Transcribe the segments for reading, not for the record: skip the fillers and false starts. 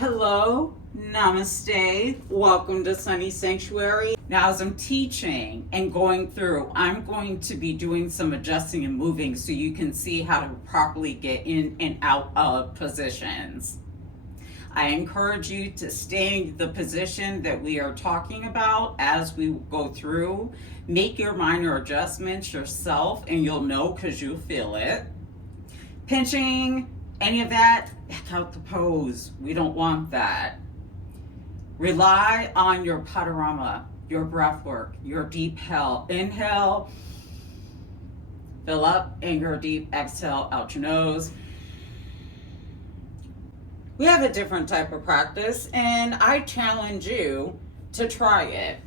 Hello, namaste, welcome to Sunny Sanctuary. Now, as I'm teaching and going through, I'm going to be doing some adjusting and moving so you can see how to properly get in and out of positions. I encourage you to stay in the position that we are talking about as we go through. Make your minor adjustments yourself and you'll know because you'll feel it. Pinching, any of that, back out the pose. We don't want that. Rely on your panorama, your breath work, your deep inhale, fill up, and your deep exhale out your nose. We have a different type of practice, and I challenge you to try it.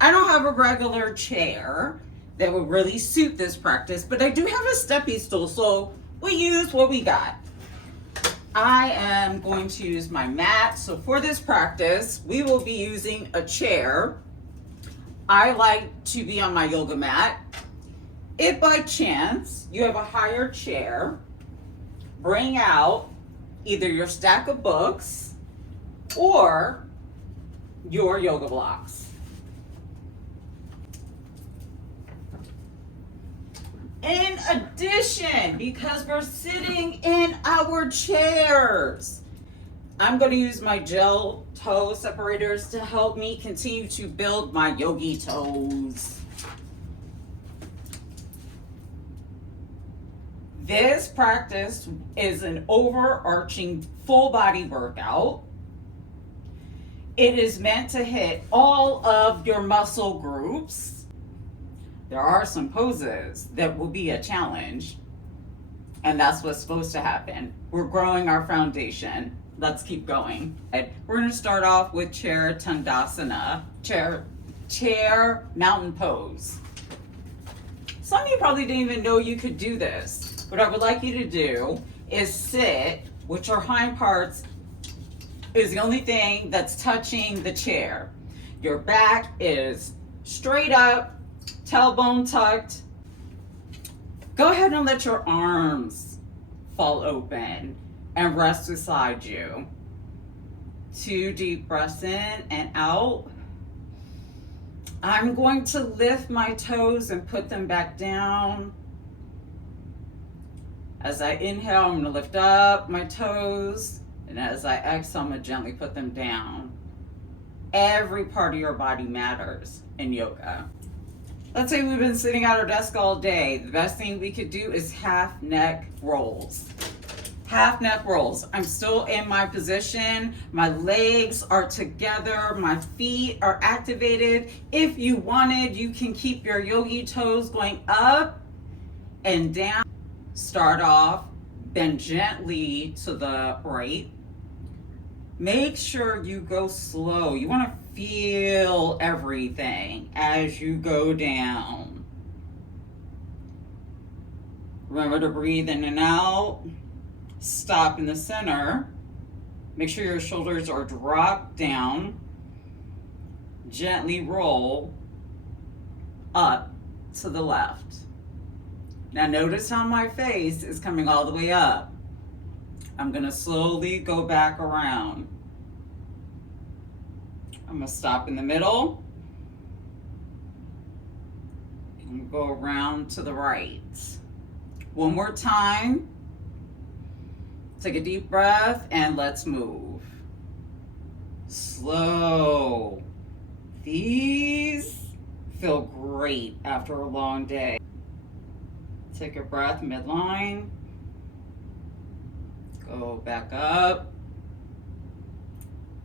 I don't have a regular chair that would really suit this practice, but I do have a steppy stool, so we use what we got. I am going to use my mat. So for this practice, we will be using a chair. I like to be on my yoga mat. If by chance you have a higher chair, bring out either your stack of books or your yoga blocks. In addition, because we're sitting in our chairs, I'm going to use my gel toe separators to help me continue to build my yogi toes. This practice is an overarching full body workout. It is meant to hit all of your muscle groups. There are some poses that will be a challenge, and that's what's supposed to happen. We're growing our foundation. Let's keep going. We're going to start off with chair Tandasana, chair mountain pose. Some of you probably didn't even know you could do this. What I would like you to do is sit with your hind parts is the only thing that's touching the chair. Your back is straight up, tailbone tucked. Go ahead and let your arms fall open and rest beside you. 2 deep breaths in and out. I'm going to lift my toes and put them back down. As I inhale, I'm going to lift up my toes. And as I exhale, I'm going to gently put them down. Every part of your body matters in yoga. Let's say we've been sitting at our desk all day. The best thing we could do is half neck rolls. Half neck rolls. I'm still in my position. My legs are together. My feet are activated. If you wanted, you can keep your yogi toes going up and down. Start off, bend gently to the right. Make sure you go slow. You want to feel everything as you go down. Remember to breathe in and out. Stop in the center. Make sure your shoulders are dropped down. Gently roll up to the left. Now notice how my face is coming all the way up. I'm going to slowly go back around. I'm going to stop in the middle. And go around to the right. One more time. Take a deep breath and let's move. Slow. These feel great after a long day. Take a breath midline. Go back up.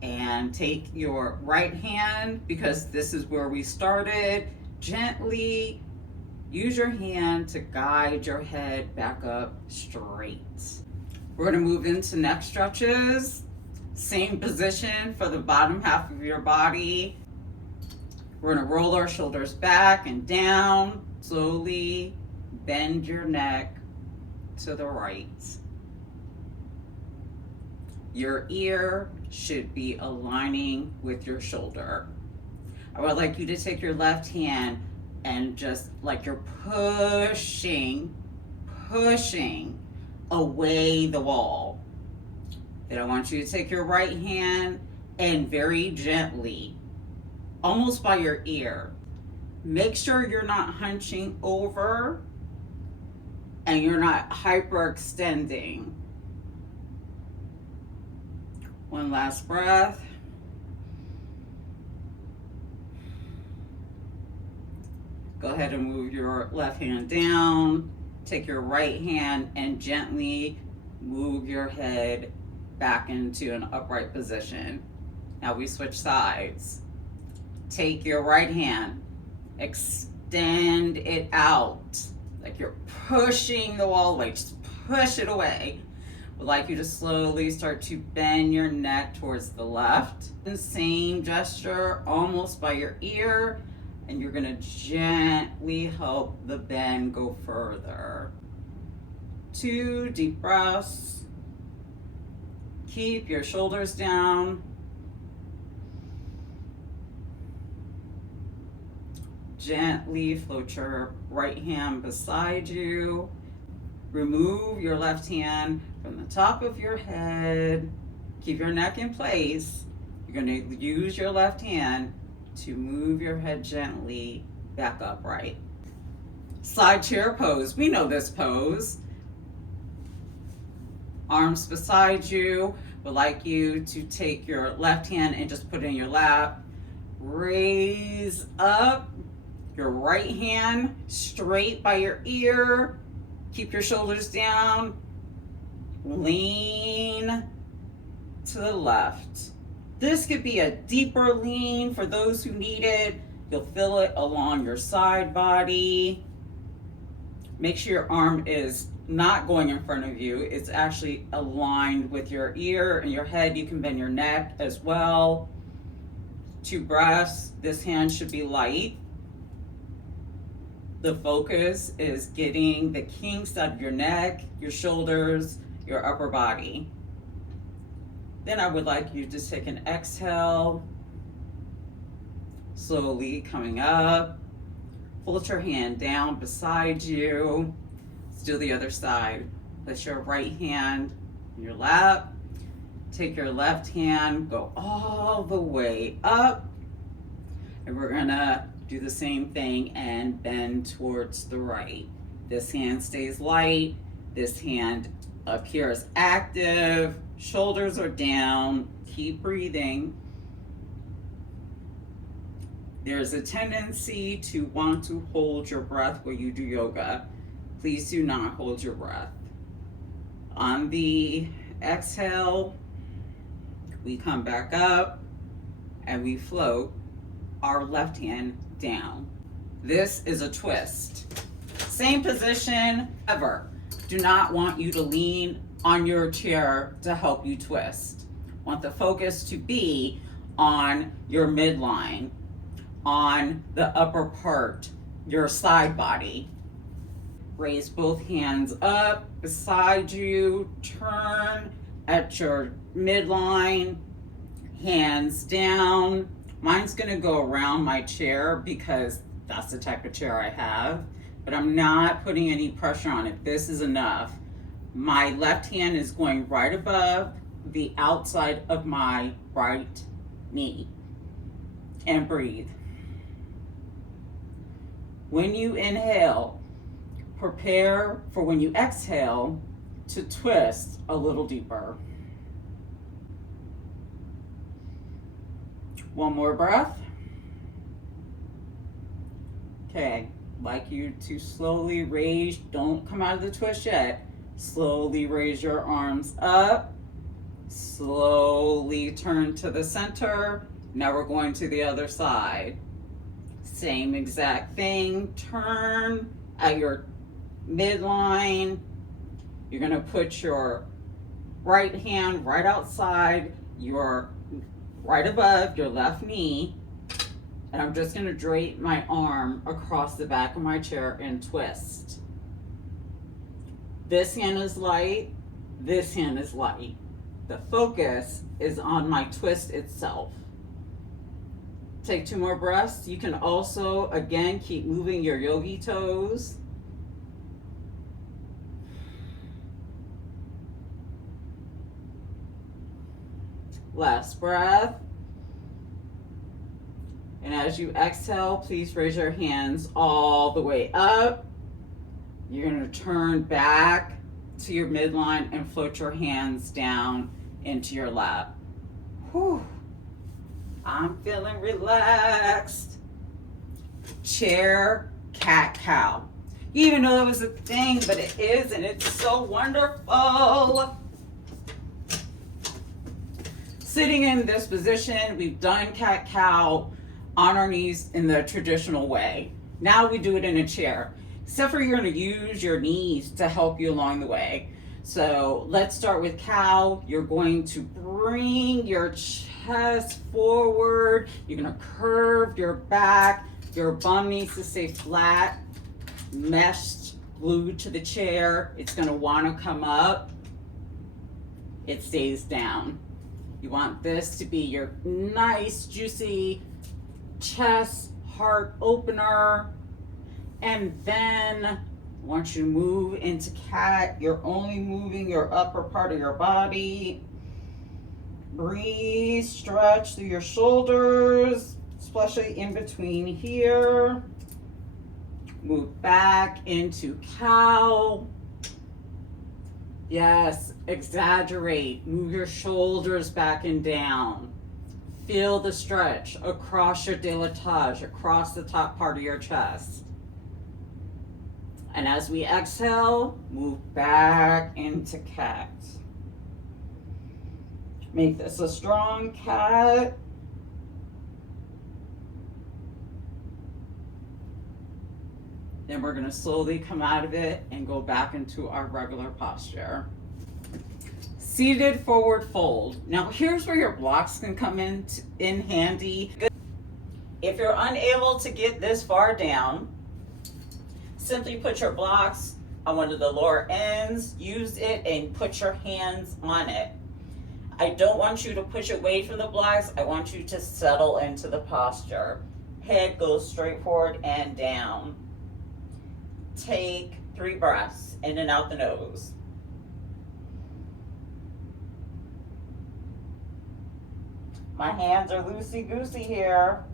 And take your right hand, because this is where we started. Gently use your hand to guide your head back up straight. We're going to move into neck stretches. Same position for the bottom half of your body. We're going to roll our shoulders back and down. Slowly bend your neck to the right. Your ear should be aligning with your shoulder. I would like you to take your left hand and just like you're pushing away the wall. Then I want you to take your right hand and very gently, almost by your ear, make sure you're not hunching over and you're not hyperextending. One last breath. Go ahead and move your left hand down. Take your right hand and gently move your head back into an upright position. Now we switch sides. Take your right hand, extend it out like you're pushing the wall away. Just push it away. I'd like you to slowly start to bend your neck towards the left. The same gesture, almost by your ear, and you're gonna gently help the bend go further. 2 deep breaths. Keep your shoulders down. Gently float your right hand beside you. Remove your left hand from the top of your head. Keep your neck in place. You're going to use your left hand to move your head gently back upright. Side chair pose. We know this pose. Arms beside you. Would like you to take your left hand and just put it in your lap. Raise up your right hand straight by your ear. Keep your shoulders down. Lean to the left. This could be a deeper lean for those who need it. You'll feel it along your side body. Make sure your arm is not going in front of you. It's actually aligned with your ear and your head. You can bend your neck as well. 2 breaths. This hand should be light. The focus is getting the kinks out of your neck, your shoulders, your upper body. Then I would like you to take an exhale, slowly coming up. Fold your hand down beside you. Let's do the other side. Place your right hand in your lap. Take your left hand, go all the way up. And we're gonna do the same thing and bend towards the right. This hand stays light. This hand up here is active. Shoulders are down. Keep breathing. There's a tendency to want to hold your breath while you do yoga. Please do not hold your breath. On the exhale, we come back up and we float our left hand down. This is a twist. Same position ever. Do not want you to lean on your chair to help you twist. Want the focus to be on your midline, on the upper part, your side body. Raise both hands up beside you. Turn at your midline, hands down. Mine's gonna go around my chair because that's the type of chair I have, but I'm not putting any pressure on it. This is enough. My left hand is going right above the outside of my right knee. And breathe. When you inhale, prepare for when you exhale to twist a little deeper. One more breath. Okay, like you to slowly raise, don't come out of the twist yet. Slowly raise your arms up. Slowly turn to the center. Now we're going to the other side. Same exact thing. Turn at your midline. You're gonna put your right hand right outside your right above your left knee, and I'm just gonna drape my arm across the back of my chair and twist. This hand is light, this hand is light. The focus is on my twist itself. Take 2 more breaths. You can also, again, keep moving your yogi toes. Last breath. And as you exhale, please raise your hands all the way up. You're going to turn back to your midline and float your hands down into your lap. Whew. I'm feeling relaxed. Chair, cat, cow. You even know that was a thing, but it is, and it's so wonderful. Sitting in this position, we've done cat, cow on our knees in the traditional way. Now we do it in a chair. Except for you're going to use your knees to help you along the way. So let's start with cow. You're going to bring your chest forward. You're going to curve your back. Your bum needs to stay flat, meshed, glued to the chair. It's going to want to come up. It stays down. You want this to be your nice, juicy chest, heart opener. And then once you move into cat, you're only moving your upper part of your body. Breathe, stretch through your shoulders, especially in between here. Move back into cow. Yes, exaggerate. Move your shoulders back and down. Feel the stretch across your décolletage, across the top part of your chest. And as we exhale, move back into cat. Make this a strong cat. Then we're going to slowly come out of it and go back into our regular posture. Seated forward fold. Now here's where your blocks can come in handy. If you're unable to get this far down, simply put your blocks on one of the lower ends, use it and put your hands on it. I don't want you to push away from the blocks. I want you to settle into the posture. Head goes straight forward and down. Take 3 breaths in and out the nose. My hands are loosey-goosey here.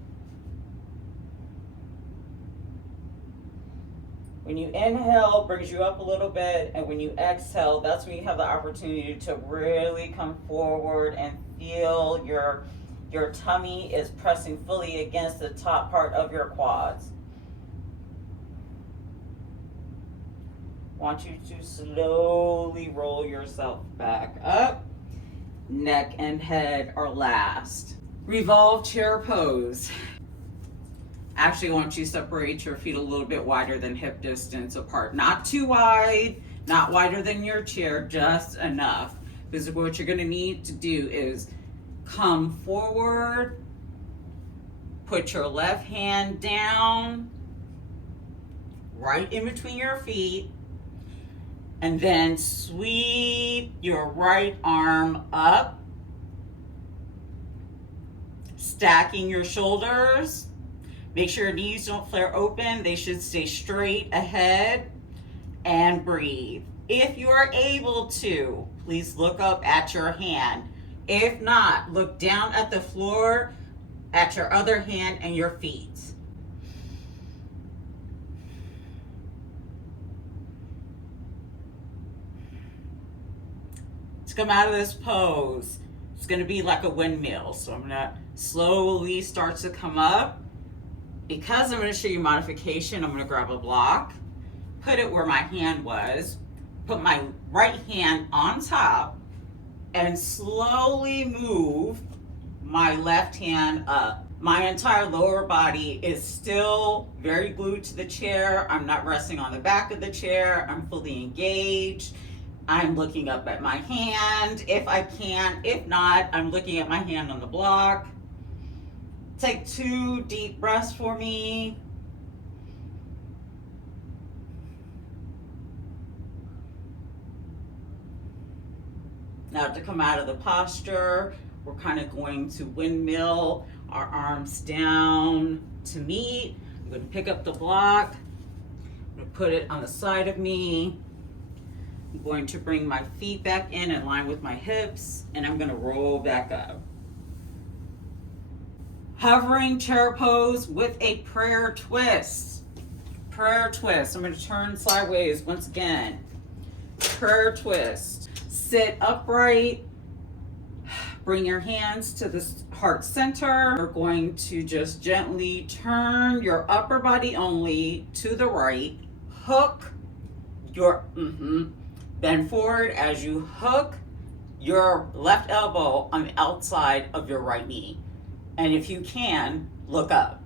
When you inhale, it brings you up a little bit, and when you exhale, that's when you have the opportunity to really come forward and feel your tummy is pressing fully against the top part of your quads. Want you to slowly roll yourself back up. Neck and head are last. Revolve chair pose. Actually, I want you to separate your feet a little bit wider than hip distance apart. Not too wide, not wider than your chair, just enough. Because what you're going to need to do is come forward, put your left hand down, right in between your feet, and then sweep your right arm up, stacking your shoulders. Make sure your knees don't flare open. They should stay straight ahead, and breathe. If you are able to, please look up at your hand. If not, look down at the floor at your other hand and your feet. To come out of this pose, it's going to be like a windmill. So I'm going to slowly start to come up. Because I'm going to show you modification, I'm going to grab a block, put it where my hand was, put my right hand on top, and slowly move my left hand up. My entire lower body is still very glued to the chair. I'm not resting on the back of the chair. I'm fully engaged. I'm looking up at my hand if I can. If not, I'm looking at my hand on the block. Take 2 deep breaths for me. Now to come out of the posture, we're kind of going to windmill our arms down to meet. I'm going to pick up the block. I'm going to put it on the side of me. I'm going to bring my feet back in line with my hips, and I'm going to roll back up. Hovering chair pose with a prayer twist. Prayer twist. I'm going to turn sideways once again. Prayer twist. Sit upright. Bring your hands to the heart center. We're going to just gently turn your upper body only to the right. Hook your, bend forward as you hook your left elbow on the outside of your right knee. And if you can, look up.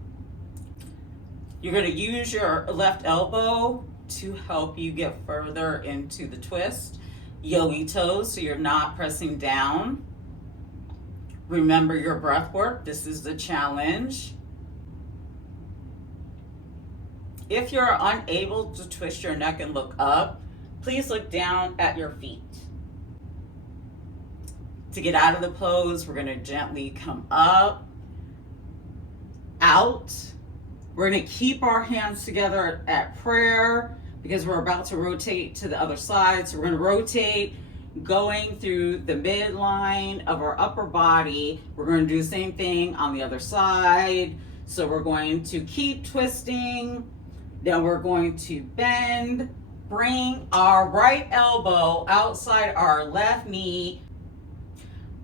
You're going to use your left elbow to help you get further into the twist. Yogi toes, so you're not pressing down. Remember your breath work. This is the challenge. If you're unable to twist your neck and look up, please look down at your feet. To get out of the pose, we're going to gently come up, out. We're going to keep our hands together at prayer because we're about to rotate to the other side. So we're going to rotate going through the midline of our upper body. We're going to do the same thing on the other side. So we're going to keep twisting. Then we're going to bend, bring our right elbow outside our left knee.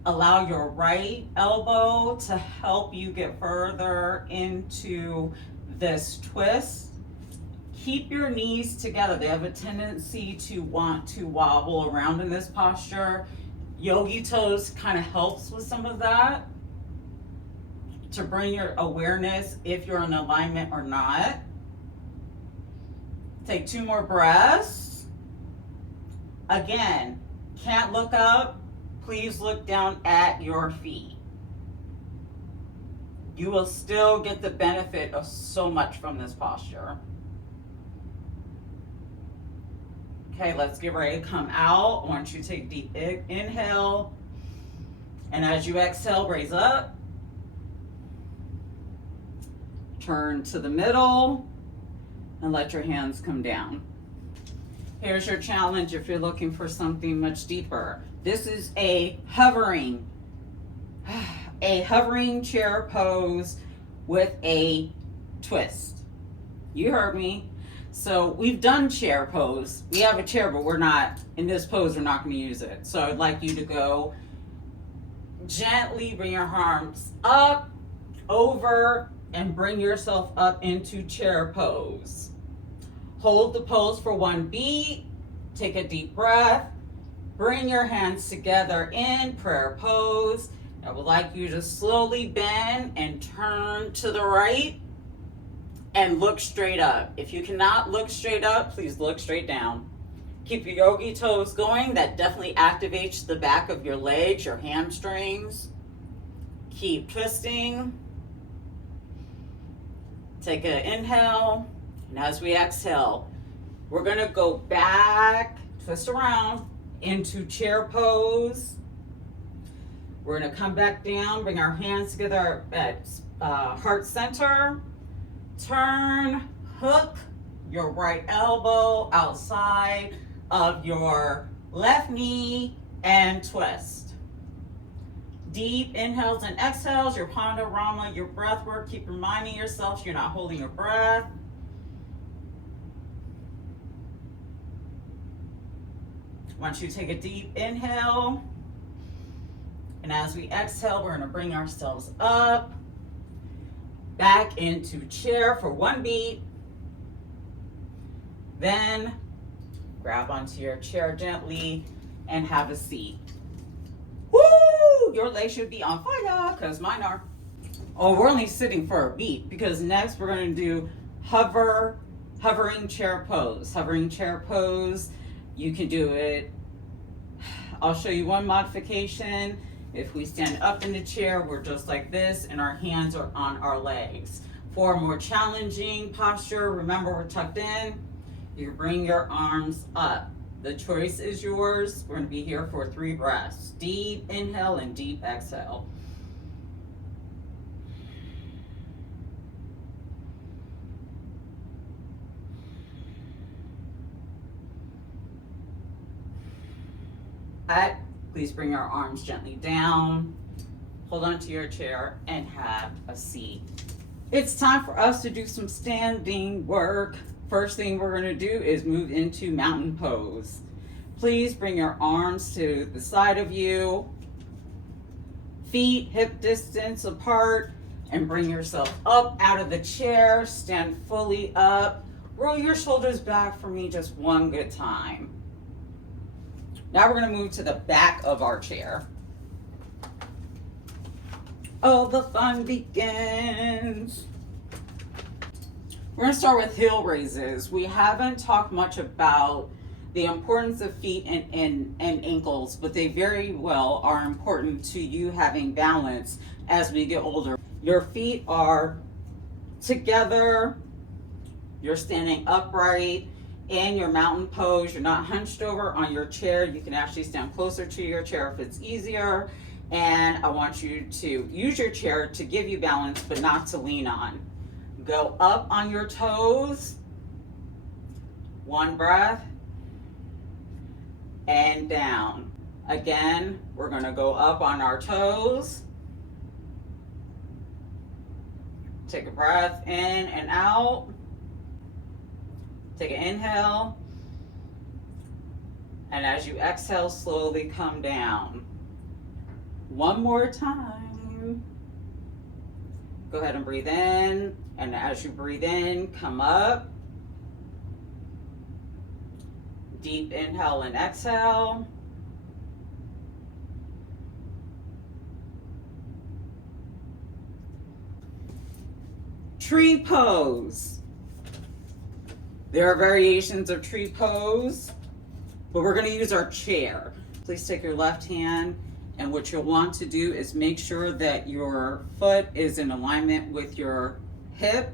Allow your right elbow to help you get further into this twist. Keep your knees together. They have a tendency to want to wobble around in this posture. Yogi toes kind of helps with some of that to bring your awareness if you're in alignment or not. Take 2 more breaths. Again, can't look up. Please look down at your feet. You will still get the benefit of so much from this posture. Okay, let's get ready to come out. I want you to take a deep inhale. And as you exhale, raise up. Turn to the middle and let your hands come down. Here's your challenge if you're looking for something much deeper. This is a hovering chair pose with a twist. You heard me. So we've done chair pose. We have a chair, but we're not, in this pose, we're not going to use it. So I'd like you to go gently, bring your arms up, over, and bring yourself up into chair pose. Hold the pose for 1 beat. Take a deep breath. Bring your hands together in prayer pose. I would like you to slowly bend and turn to the right and look straight up. If you cannot look straight up, please look straight down. Keep your yogi toes going. That definitely activates the back of your legs, your hamstrings. Keep twisting. Take an inhale. And as we exhale, we're going to go back, twist around into chair pose. We're going to come back down, bring our hands together at heart center. Turn, hook your right elbow outside of your left knee and twist. Deep inhales and exhales, your Pandharama, your breath work. Keep reminding yourself you're not holding your breath. Once you take a deep inhale, and as we exhale, we're going to bring ourselves up, back into chair for 1 beat. Then grab onto your chair gently and have a seat. Woo! Your legs should be on fire because mine are. Oh, we're only sitting for a beat because next we're going to do hovering chair pose. Hovering chair pose. You can do it. I'll show you one modification. If we stand up in the chair, we're just like this and our hands are on our legs. For a more challenging posture, remember we're tucked in. You bring your arms up. The choice is yours. We're going to be here for 3 breaths. Deep inhale and deep exhale. Please bring your arms gently down. Hold on to your chair and have a seat. It's time for us to do some standing work. First thing we're going to do is move into mountain pose. Please bring your arms to the side of you, feet hip distance apart, and bring yourself up out of the chair. Stand fully up. Roll your shoulders back for me just one good time. Now we're going to move to the back of our chair. Oh, the fun begins. We're going to start with heel raises. We haven't talked much about the importance of feet and ankles, but they very well are important to you having balance as we get older. Your feet are together, you're standing upright in your mountain pose. You're not hunched over on your chair. You can actually stand closer to your chair if it's easier. And I want you to use your chair to give you balance, but not to lean on. Go up on your toes. One breath. And down. Again, we're going to go up on our toes. Take a breath in and out. Take an inhale. And as you exhale, slowly come down. One more time. Go ahead and breathe in. And as you breathe in, come up. Deep inhale and exhale. Tree pose. There are variations of tree pose, but we're going to use our chair. Please take your left hand, and what you'll want to do is make sure that your foot is in alignment with your hip.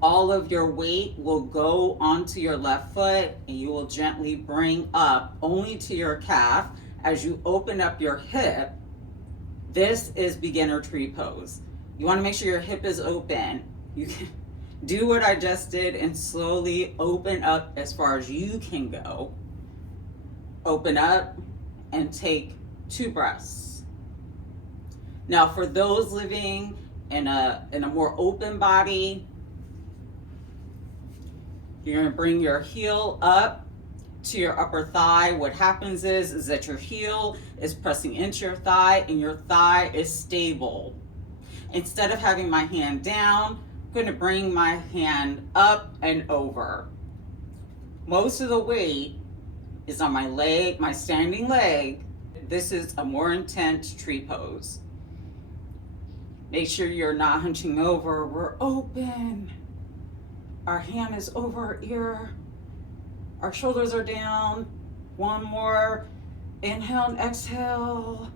All of your weight will go onto your left foot, and you will gently bring up only to your calf as you open up your hip. This is beginner tree pose. You want to make sure your hip is open. You can do what I just did and slowly open up as far as you can go. Open up and take 2 breaths. Now for those living in a more open body, you're going to bring your heel up to your upper thigh. What happens is that your heel is pressing into your thigh and your thigh is stable. Instead of having my hand down, I'm going to bring my hand up and over. Most of the weight is on my leg, my standing leg. This is a more intense tree pose. Make sure you're not hunching over. We're open. Our hand is over our ear. Our shoulders are down. One more. Inhale and exhale.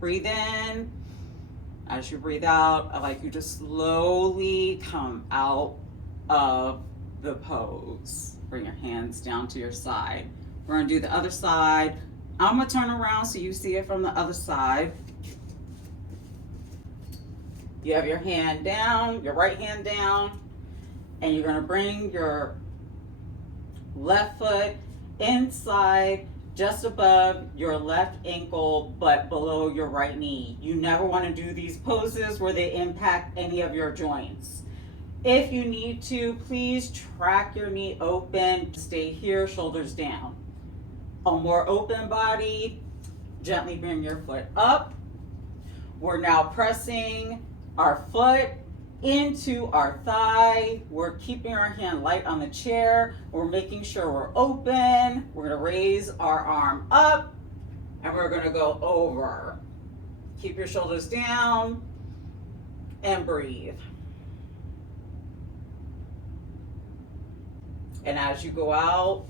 Breathe in. As you breathe out, I'd like you to slowly come out of the pose. Bring your hands down to your side. We're going to do the other side. I'm going to turn around so you see it from the other side. You have your hand down, your right hand down, and you're going to bring your left foot inside just above your left ankle but below your right knee. You never want to do these poses where they impact any of your joints. If you need to, please track your knee open. Stay here, shoulders down. A more open body, gently bring your foot up. We're now pressing our foot into our thigh. We're keeping our hand light on the chair. We're making sure we're open. We're going to raise our arm up and we're going to go over. Keep your shoulders down and breathe. And as you go out,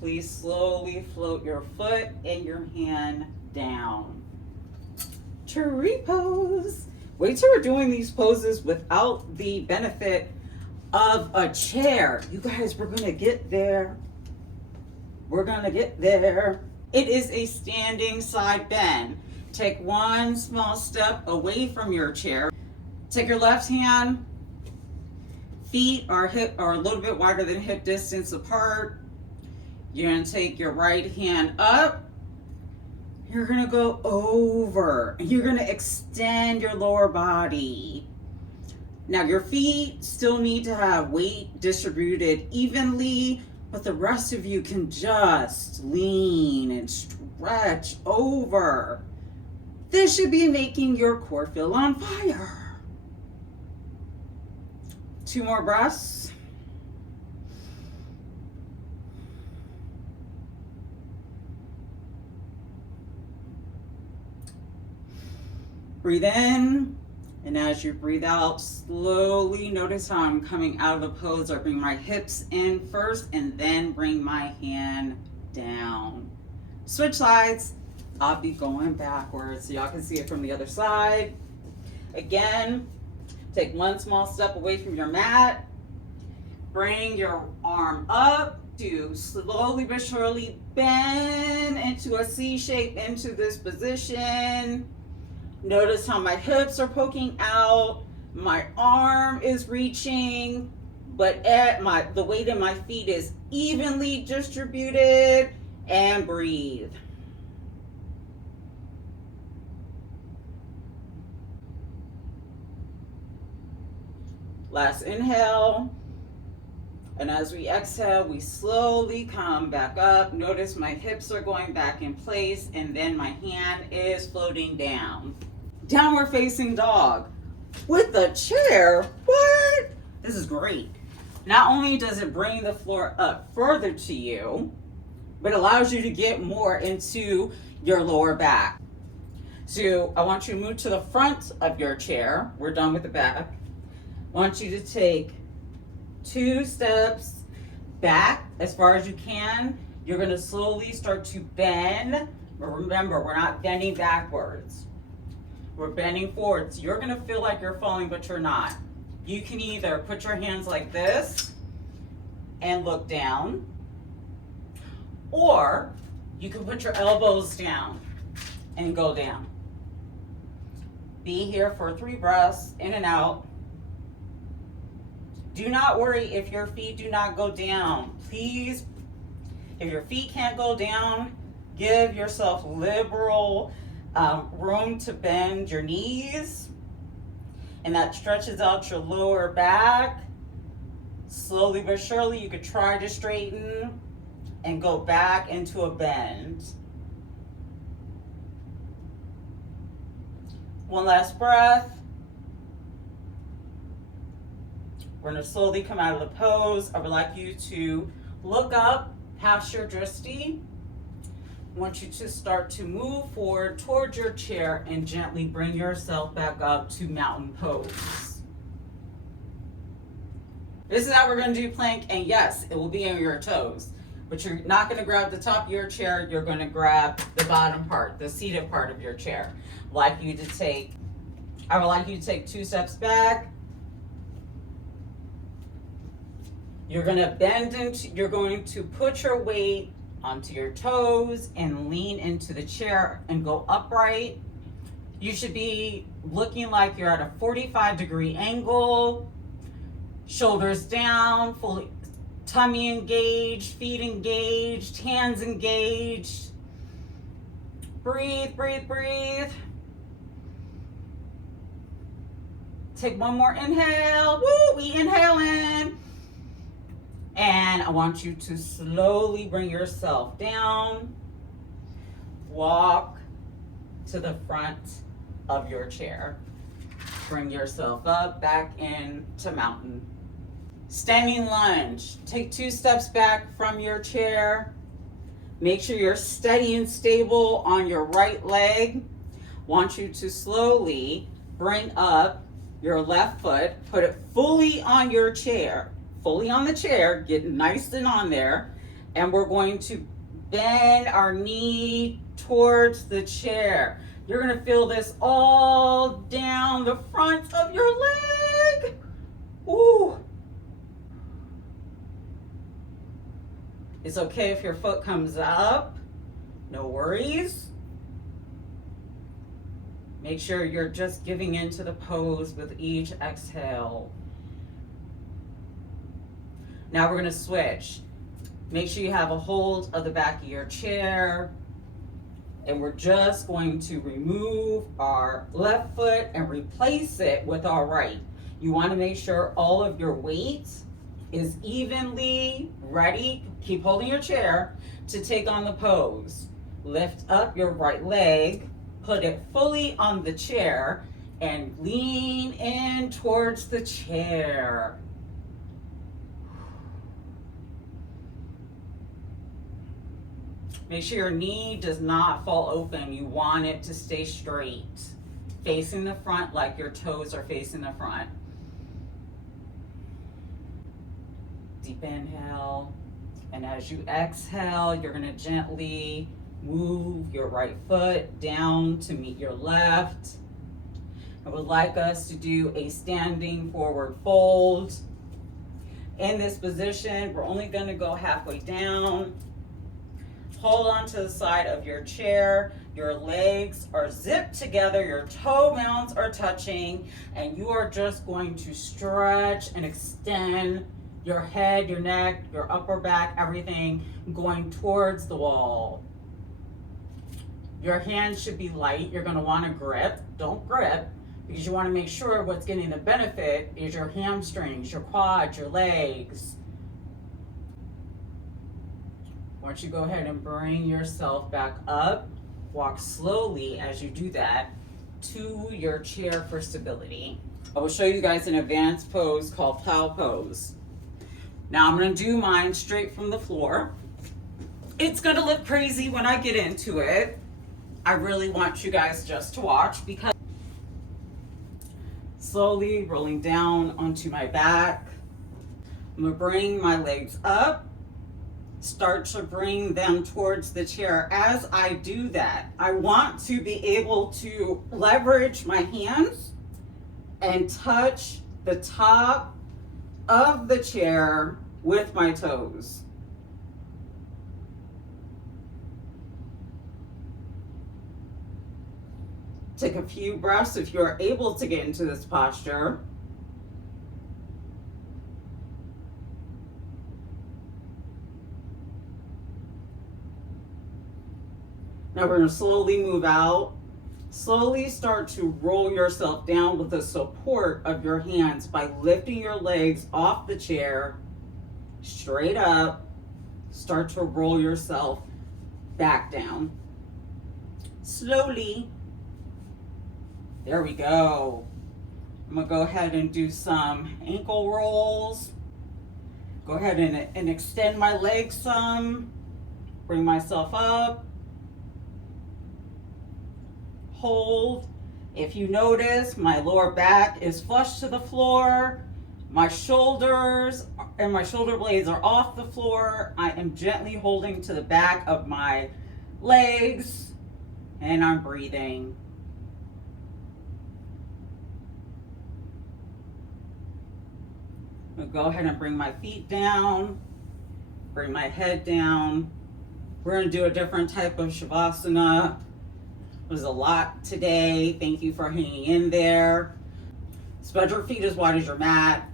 please slowly float your foot and your hand down. Tree pose. Wait till we're doing these poses without the benefit of a chair. You guys, we're gonna get there. We're gonna get there. It is a standing side bend. Take one small step away from your chair. Take your left hand. Feet are a little bit wider than hip distance apart. You're gonna take your right hand up. You're gonna go over. And you're gonna extend your lower body. Now your feet still need to have weight distributed evenly, but the rest of you can just lean and stretch over. This should be making your core feel on fire. 2 more breaths. Breathe in, and as you breathe out, slowly notice how I'm coming out of the pose. I bring my hips in first and then bring my hand down. Switch sides. I'll be going backwards so y'all can see it from the other side. Again, take 1 small step away from your mat. Bring your arm up to slowly but surely bend into a C shape into this position. Notice how my hips are poking out, my arm is reaching, but the weight in my feet is evenly distributed, and breathe. Last inhale. And as we exhale, we slowly come back up. Notice my hips are going back in place, and then my hand is floating down. Downward facing dog with the chair. What? This is great. Not only does it bring the floor up further to you, but allows you to get more into your lower back. So I want you to move to the front of your chair. We're done with the back. I want you to take 2 steps back as far as you can. You're going to slowly start to bend. But remember, we're not bending backwards. We're bending forwards. You're going to feel like you're falling, but you're not. You can either put your hands like this and look down, or you can put your elbows down and go down. Be here for 3 breaths, in and out. Do not worry if your feet do not go down. Please, if your feet can't go down, give yourself liberal room to bend your knees, and that stretches out your lower back. Slowly but surely, you could try to straighten and go back into a bend. 1 last breath. We're going to slowly come out of the pose. I would like you to look up past your drishti. I want you to start to move forward towards your chair and gently bring yourself back up to mountain pose. This is how we're going to do plank, and yes, it will be on your toes, but you're not going to grab the top of your chair. You're going to grab the bottom part, the seated part of your chair. I would like you to take 2 steps back. You're going to bend into, you're going to put your weight onto your toes and lean into the chair and go upright. You should be looking like you're at a 45-degree angle, shoulders down, fully tummy engaged, feet engaged, hands engaged. Breathe, breathe, breathe. Take 1 more inhale. Woo, we inhale in. And I want you to slowly bring yourself down. Walk to the front of your chair. Bring yourself up, back into mountain. Standing lunge. Take 2 steps back from your chair. Make sure you're steady and stable on your right leg. Want you to slowly bring up your left foot. Put it fully on your chair. Fully on the chair, get nice and on there, and we're going to bend our knee towards the chair. You're going to feel this all down the front of your leg. Ooh. It's okay if your foot comes up, no worries. Make sure you're just giving into the pose with each exhale. Now we're going to switch. Make sure you have a hold of the back of your chair. And we're just going to remove our left foot and replace it with our right. You want to make sure all of your weight is evenly ready. Keep holding your chair to take on the pose. Lift up your right leg, put it fully on the chair, and lean in towards the chair. Make sure your knee does not fall open. You want it to stay straight, facing the front like your toes are facing the front. Deep inhale, and as you exhale, you're going to gently move your right foot down to meet your left. I would like us to do a standing forward fold. In this position, we're only going to go halfway down. Hold on to the side of your chair. Your legs are zipped together, your toe mounts are touching, and you are just going to stretch and extend your head, your neck, your upper back, everything going towards the wall. Your hands should be light. You're going to want to grip. Don't grip, because you want to make sure what's getting the benefit is your hamstrings, your quads, your legs. Once you go ahead and bring yourself back up, walk slowly as you do that to your chair for stability. I will show you guys an advanced pose called plow pose. Now I'm going to do mine straight from the floor. It's going to look crazy when I get into it. I really want you guys just to watch, because slowly rolling down onto my back. I'm going to bring my legs up. Start to bring them towards the chair. As I do that, I want to be able to leverage my hands and touch the top of the chair with my toes. Take a few breaths if you're able to get into this posture. Now we're going to slowly move out. Slowly start to roll yourself down with the support of your hands by lifting your legs off the chair, straight up. Start to roll yourself back down. Slowly. There we go. I'm going to go ahead and do some ankle rolls. Go ahead and extend my legs some. Bring myself up. Hold. If you notice, my lower back is flush to the floor. My shoulders and my shoulder blades are off the floor. I am gently holding to the back of my legs, and I'm breathing. I'll go ahead and bring my feet down, bring my head down. We're going to do a different type of Shavasana. There's a lot today. Thank you for hanging in there. Spread your feet as wide as your mat.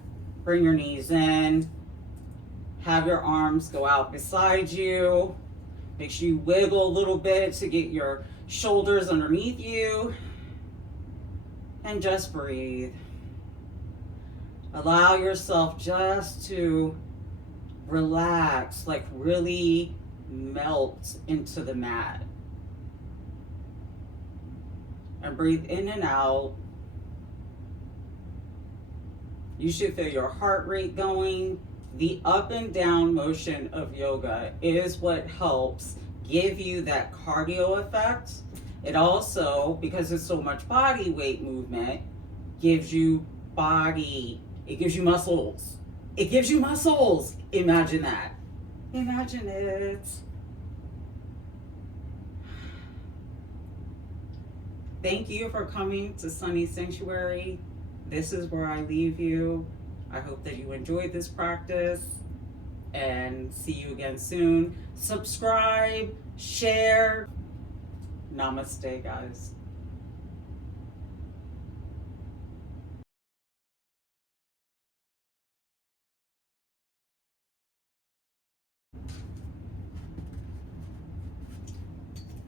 Bring your knees in. Have your arms go out beside you. Make sure you wiggle a little bit to get your shoulders underneath you. And just breathe. Allow yourself just to relax, like really melt into the mat. And breathe in and out. You should feel your heart rate going. The up and down motion of yoga is what helps give you that cardio effect. It also, because it's so much body weight movement, gives you body. It gives you muscles. It gives you muscles. Imagine that. Imagine it. Thank you for coming to Sunny Sanctuary. This is where I leave you. I hope that you enjoyed this practice, and see you again soon. Subscribe, share. Namaste, guys.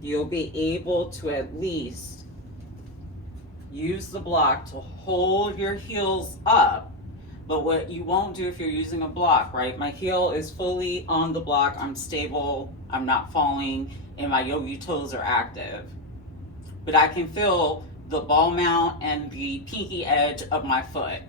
you'll be able to at least use the block to hold your heels up. But what you won't do if you're using a block, right? My heel is fully on the block. I'm stable. I'm not falling, and my yogi toes are active. But I can feel the ball mount and the pinky edge of my foot.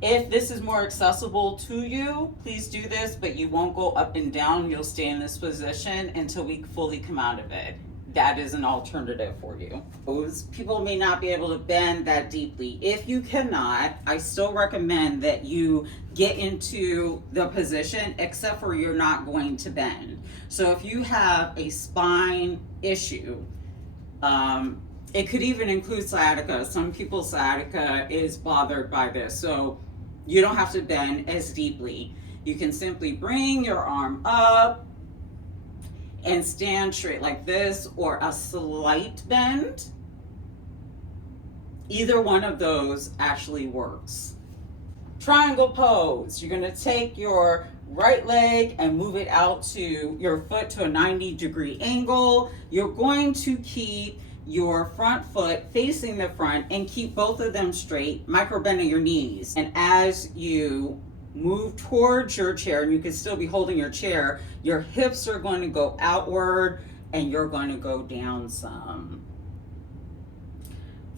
If this is more accessible to you, please do this, but you won't go up and down. You'll stay in this position until we fully come out of it. That is an alternative for you. Those people may not be able to bend that deeply. If you cannot, I still recommend that you get into the position, except for you're not going to bend. So if you have a spine issue, it could even include sciatica. Some people's sciatica is bothered by this. So you don't have to bend as deeply. You can simply bring your arm up and stand straight like this, or a slight bend. Either one of those actually works. Triangle pose. You're gonna take your right leg and move it out to your foot to a 90-degree angle. You're going to keep your front foot facing the front and keep both of them straight, micro bending your knees. And as you move towards your chair, and you can still be holding your chair, your hips are going to go outward and you're going to go down some.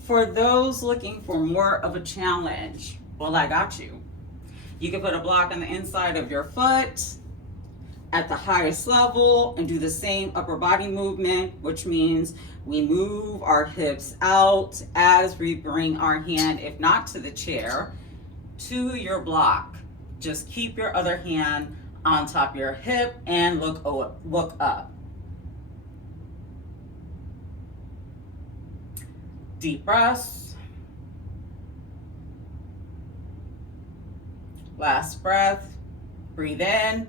For those looking for more of a challenge, well, I got you. You can put a block on the inside of your foot at the highest level and do the same upper body movement, which means we move our hips out as we bring our hand, if not to the chair, to your block. Just keep your other hand on top of your hip and look up. Deep breaths. Last breath. Breathe in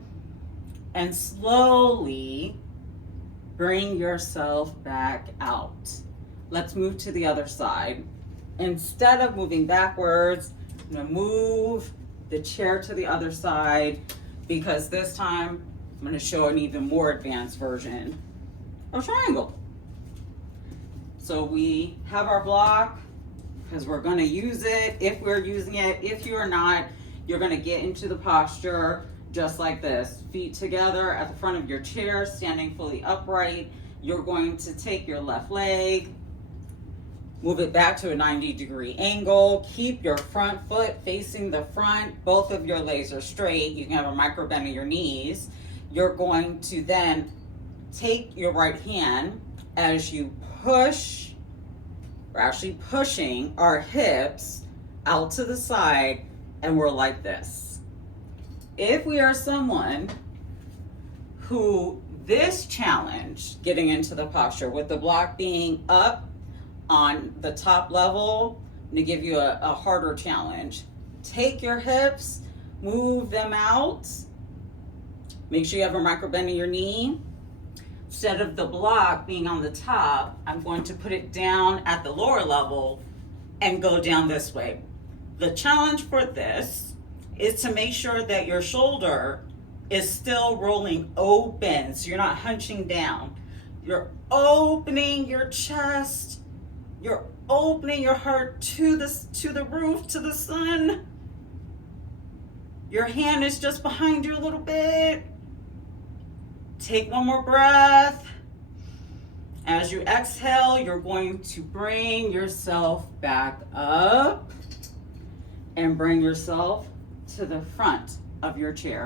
and slowly bring yourself back out. Let's move to the other side. Instead of moving backwards, I'm gonna move the chair to the other side, because this time I'm going to show an even more advanced version of triangle. So we have our block because we're going to use it if we're using it. If you are not, you're going to get into the posture just like this. Feet together at the front of your chair, standing fully upright. You're going to take your left leg, move it back to a 90-degree angle. Keep your front foot facing the front. Both of your legs are straight. You can have a micro bend in your knees. You're going to then take your right hand as you push, we're actually pushing our hips out to the side, and we're like this. If we are someone who this challenge, getting into the posture with the block being up on the top level, to give you a harder challenge. Take your hips, move them out. Make sure you have a micro bend in your knee. Instead of the block being on the top, I'm going to put it down at the lower level and go down this way. The challenge for this is to make sure that your shoulder is still rolling open, so you're not hunching down. You're opening your chest. You're opening your heart to the roof, to the sun. Your hand is just behind you a little bit. Take one more breath. As you exhale, you're going to bring yourself back up and bring yourself to the front of your chair.